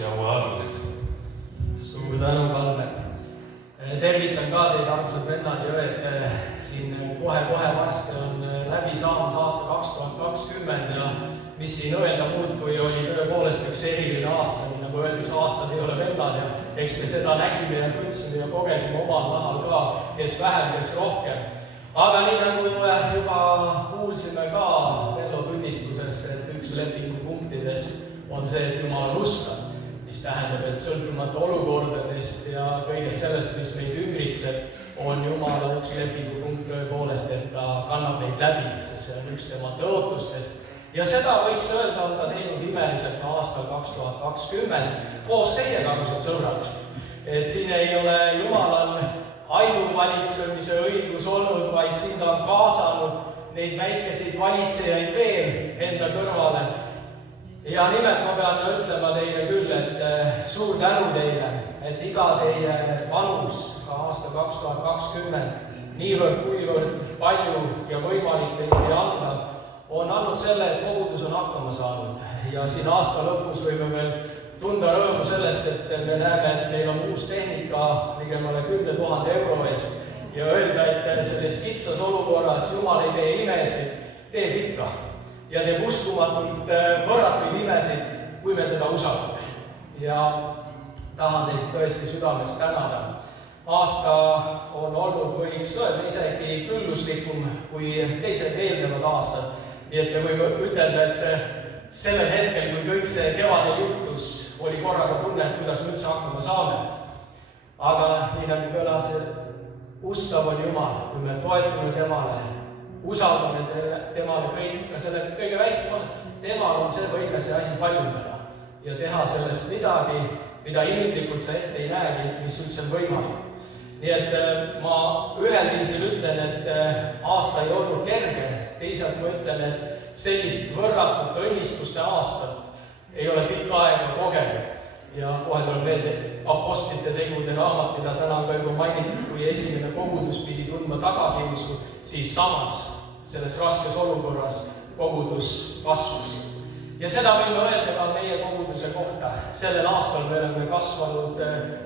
ja uue alguseks. Suur tänu, Kalmer. Tervitan ka teid, armsad vennad ja õed. Siin kohe varsti on läbi saamas aasta 2020 ja mis siin öelda muud, kui oli tõepoolest üks eriline aasta, nii nagu öeldakse, aastad ei ole vennad ja eks me seda nägime ja tundsime ja kogesime omal nahal ka, kes vähem, kes rohkem. Aga nii nagu juba kuulsime ka Vello tunnistusest, et üks lepingu punktidest on see, et Jumal on ustav, mis tähendab, et sõltumata olukordadest ja kõigest sellest, mis meid ümbritseb, on Jumala üks lepingupunkt tõepoolest, et ta kannab meid läbi, sest see on üks tema tõotustest. Ja seda võiks öelda, on ta teinud imeliselt ka aastal 2020 koos teiega, armsad sõbrad. Et siin ei ole Jumalal ainuvalitsemise õigus olnud, vaid siin ta on kaasanud neid väikeseid valitsejaid veel enda kõrvale. Ja nimelt ma pean ütlema teile küll, et suur tänu teile, et iga teie panus ka aasta 2020 niivõrd kuivõrd palju ja võimalik teile anda, on andnud selle, et kogudus on hakkama saanud. Ja siin aasta lõpus võime veel tunda rõõmu sellest, et me näeme, et meil on uus tehnika ligemale 10 000 euro eest ja öelda, et selles kitsas olukorras Jumal ei tee imesid, teeb ikka. Ja teeb uskumatult võrratuid imesid, kui me teda usaldame. Ja tahan teid tõesti südamest tänada. Aasta on olnud, võiks öelda, isegi külluslikum kui teised eelnevad aastad. Nii et me võime ütelda, et sellel hetkel, kui kõik see kevadel juhtus, oli korraga tunne, et kuidas me üldse hakkama saame. Aga nii nagu kõlas, ustav on Jumal, kui me toetume temale, usaldame temale kõik, ka selle kõige väiksem osa. Temal on see võime see asi paljundada ja teha sellest midagi, mida inimlikult sa ette ei näegi, mis üldse on võimalik. Nii et ma ühel viisil ütlen, et aasta ei olnud kerge, teisalt ma ütlen, et sellist võrratut õnnistuste aastat ei ole pikka aega kogenud. Ja kohe tuleb meelde apostlite tegude raamat, mida täna on ka juba mainitud, kui esimene kogudus pidi tundma tagakiusu, siis samas selles raskes olukorras kogudus kasvas. Ja seda võime öelda ka meie koguduse kohta. Sellel aastal me oleme kasvanud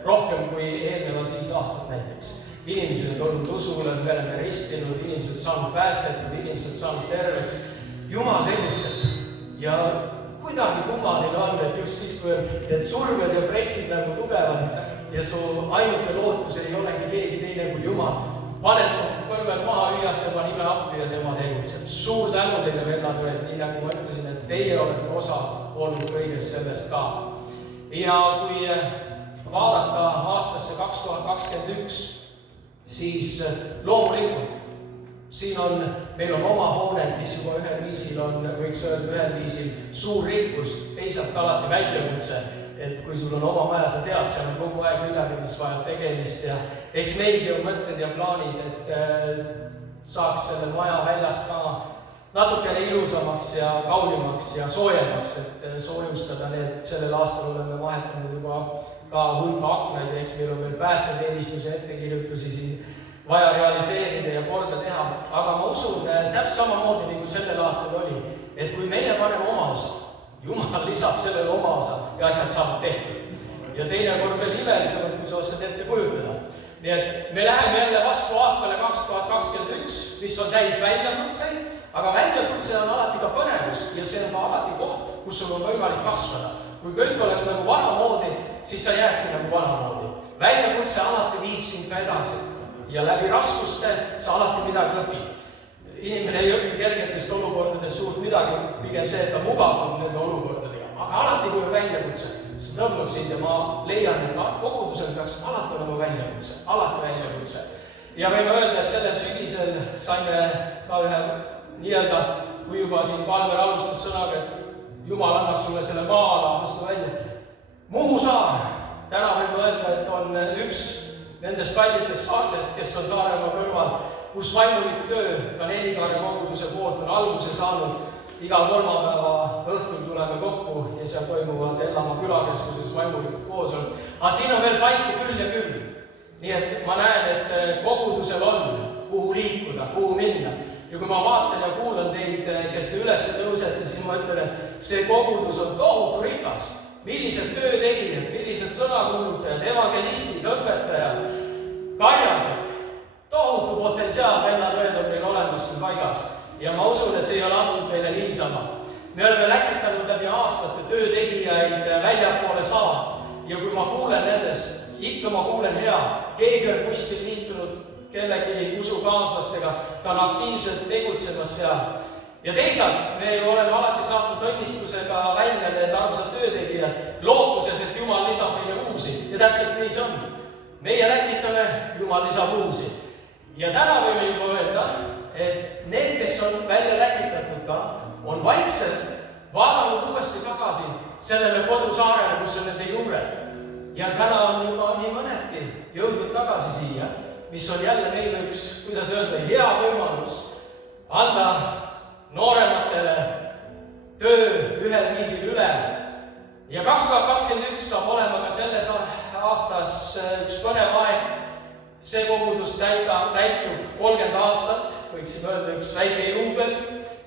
rohkem kui eelnevad 5 aastat näiteks. Inimesed on olnud usule, me oleme ristinud, inimesed saanud päästetud, inimesed saanud terveks. Jumal tegutseb ja kuidagi kummaline on, et just siis, kui need surved ja pressid nagu tugevad ja su ainuke lootus ei olegi keegi teine kui Jumal, paned põlved maha, hüüad tema nime appi ja tema tegutseb. Suur tänu teile, vennad, et nii nagu ma ütlesin, et teie olete osa olnud kõigest sellest ka. Ja kui vaadata aastasse 2021, siis loomulikult siin meil on oma hooned, mis juba ühel viisil on, võiks öelda ühel viisil suur rikkus, teisalt alati väljakutse, et kui sul on oma maja, sa tead, seal on kogu aeg midagi, mis vajab tegemist ja eks meilgi on mõtted ja plaanid, et saaks selle maja väljast ka natukene ilusamaks ja kaunimaks ja soojemaks, et soojustada need. Sellel aastal oleme vahetanud juba ka hulka aknaid ja eks meil on veel päästeteenistuse ettekirjutusi siin vaja realiseerida ja korda teha. Aga ma usun täpselt samamoodi, nagu sellel aastal oli, et kui meie paneme oma osa, Jumal lisab sellele oma osa ja asjad saavad tehtud. Ja teine kord veel imelisemalt, kui sa oskad ette kujutada. Nii et me läheme jälle vastu aastale 2021, mis on täis väljakutseid, aga väljakutse on alati ka põnevus ja see on ka alati koht, kus sul on võimalik kasvada. Kui kõik oleks nagu vanamoodi, siis sa jäädki nagu vanamoodi. Väljakutse alati viib sind ka edasi ja läbi raskuste sa alati midagi õpid. Inimene ei õpi kergetest olukordadest suurt midagi, pigem see, et ta mugavdub nende olukordadega. Aga alati, kui on väljakutse, see tõmbab sind ja ma leian, et kogudusel peaks alati olema väljakutse, alati väljakutse. Ja võime öelda, et sellel sügisel saime ka ühe nii-öelda, kui juba siin Palmer alustas sõnaga, et Jumal annab sulle selle maa-ala astu välja. Muhu saar, täna võime öelda, et on üks nendest kallitest saartest, kes on Saaremaa kõrval, kus vaimulik töö ka Nelikaare koguduse poolt on alguse saanud. Igal kolmapäeva õhtul tuleme kokku ja seal toimuvad Ellamaa külakeskuses vaimulikud koosolud. Aga siin on veel paiku küll ja küll. Nii et ma näen, et kogudusel on, kuhu liikuda, kuhu minna. Ja kui ma vaatan ja kuulan teid, kes te üles tõusete, siis ma ütlen, et see kogudus on tohutu rikas. millised töötegijad, millised sõnakuulutajad, evangelistid, õpetajad, karjased. Tohutu potentsiaal, vennad-õed on meil olemas siin paigas ja ma usun, et see ei ole antud meile niisama. Me oleme läkitanud läbi aastate töötegijaid väljapoole saart ja kui ma kuulen nendest, ikka ma kuulen head. Keegi on kuskil liitunud kellegi usukaaslastega, ta on aktiivselt tegutsemas seal. Ja teisalt me oleme alati saatnud õnnistusega välja need armsad töötegijad, lootuses, et Jumal lisab meile uusi ja täpselt nii see on. Meie läkitame, Jumal lisab uusi. Ja täna võime juba öelda, et need, kes on välja läkitatud ka, on vaikselt vaadanud uuesti tagasi sellele kodusaarele, kus on nende juured. Ja täna on juba nii mõnedki jõudnud tagasi siia, mis on jälle meile üks, kuidas öelda, hea võimalus anda noorematele töö ühel viisil üle. Ja 2021 saab olema ka selles aastas üks põnev aeg. See kogudus täitub 30 aastat, võiksime öelda üks väike juubel.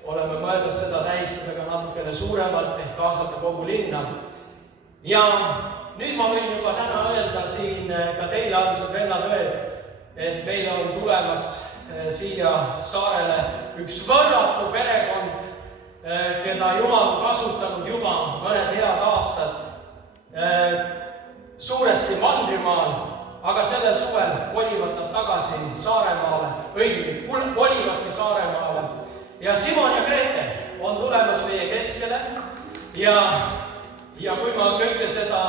Oleme mõelnud seda tähistada ka natukene suuremalt ehk kaasata kogu linna. Ja nüüd ma võin juba täna öelda siin ka teile, armsad vennad-õed, et meil on tulemas siia saarele üks võrratu perekond, keda Jumal on kasutanud juba mõned head aastad suuresti Mandrimaal, aga sellel suvel kolivad nad tagasi Saaremaale, õigemini kolivadki Saaremaale. Ja Simon ja Grete on tulemas meie keskele ja kui ma kõike seda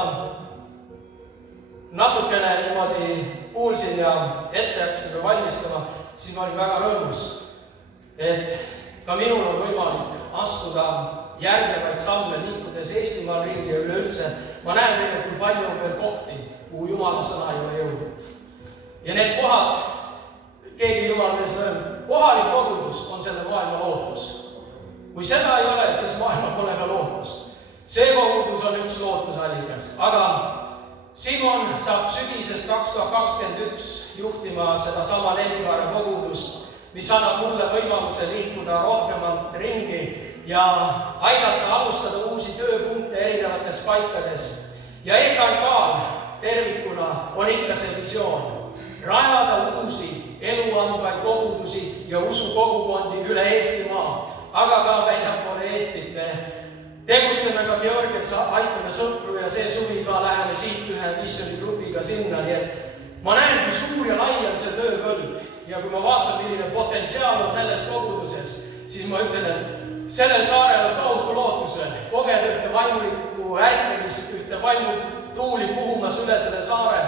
natukene niimoodi kuulsin ja ette hakkasin valmistama, siis ma olin väga rõõmus, et ka minul on võimalik astuda järgnevaid samme liikudes Eestimaal ringi ja üleüldse. Ma näen tegelikult, kui palju on veel kohti, kuhu Jumala sõna ei ole jõudnud. Ja need kohad, keegi Jumal mees on öelnud, kohalik kogudus on selle maailma lootus. Kui seda ei ole, siis maailma pole ka lootust. See kogudus on üks lootusallikas, aga Simon saab sügisest 2021 juhtima seda sama Nelikaare kogudust, mis annab mulle võimaluse liikuda rohkemalt ringi ja aidata alustada uusi tööpunkte erinevates paikades. Ja EKK-l tervikuna on ikka see visioon rajada uusi eluandvaid kogudusi ja usukogukondi üle Eestimaa, aga ka väljapoole Eestit. Tegutseme ka Georgias, aitame sõpru ja see suvi ka läheme siit ühe missioonigrupiga sinna, nii et ma näen, kui suur ja lai on see tööpõld ja kui ma vaatan, milline potentsiaal on selles koguduses, siis ma ütlen, et sellel saarel on tohutu lootus veel, kogeda ühte vaimulikku ärkamist, ühte vaimutuuli puhumas üle selle saare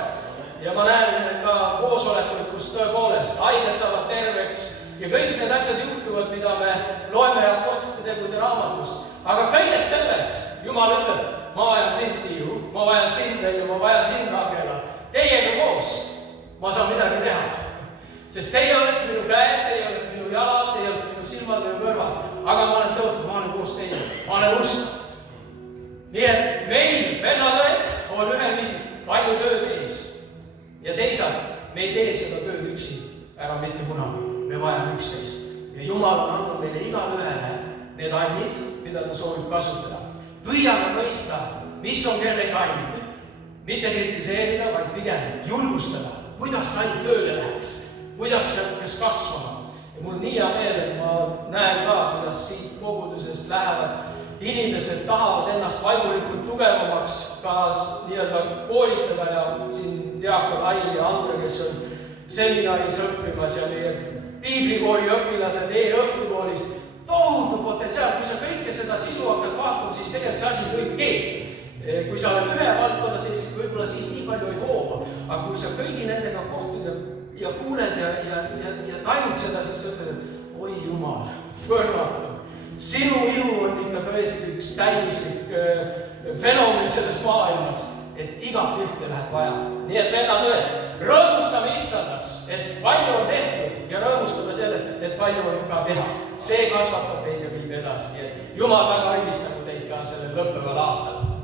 ja ma näen ka koosolekuid, kus tõepoolest haiged saavad terveks ja kõik need asjad juhtuvad, mida me loeme Apostlite tegude raamatust. Aga kõiges selles Jumal ütleb, ma vajan sind, Tiiu, ma vajan sind, Velju, ma vajan sind, Agela. Teiega koos ma saan midagi teha. Sest teie olete minu käed, teie olete minu jalad, teie olete minu silmad, minu kõrvad. Aga ma olen tõotud, ma olen koos teie, ma olen ustav. Nii et meil, vennad-õed, on ühel viisil palju tööd ees. Ja teisalt, me ei tee seda tööd üksi, ära mitte kunagi. Me vajame üksteist. Ja Jumal on andnud meile igale ühele need annid, mida ta soovib kasutada. Püüame mõista, mis on kellegi and. Mitte kritiseerida, vaid pigem julgustada, kuidas sa ainult tööle läheks, kuidas sa hakkas kasvama. Ja mul nii hea meel, et ma näen ka, kuidas siit kogudusest lähevad inimesed tahavad ennast vaimulikult tugevamaks ka nii-öelda koolitada ja siin Diakon Ail ja Andre, kes on seminaris õppimas ja meie piiblikooli õpilased e-õhtukoolis. Tohutu potentsiaal, kui sa kõike seda sisu hakkad vaatama, siis tegelikult see asi kõik keeb. Kui sa oled ühe valdkonna, siis võib-olla siis nii palju ei hoova. Aga kui sa kõigi nendega kohtud ja kuuled ja tajud seda, siis sa ütled, et oi Jumal, kõrvatu. Sinu ilu on ikka tõesti üks täiuslik fenomen selles maailmas, et igat ühte läheb vaja. Nii et vennad-õed, rõõmustame Issandas, et palju on tehtud ja rõõmustame sellest, et palju on ka teha. See kasvatab teid ja viib edasi. Jumal väga õnnistagu teid ka sellel lõppeval aastal.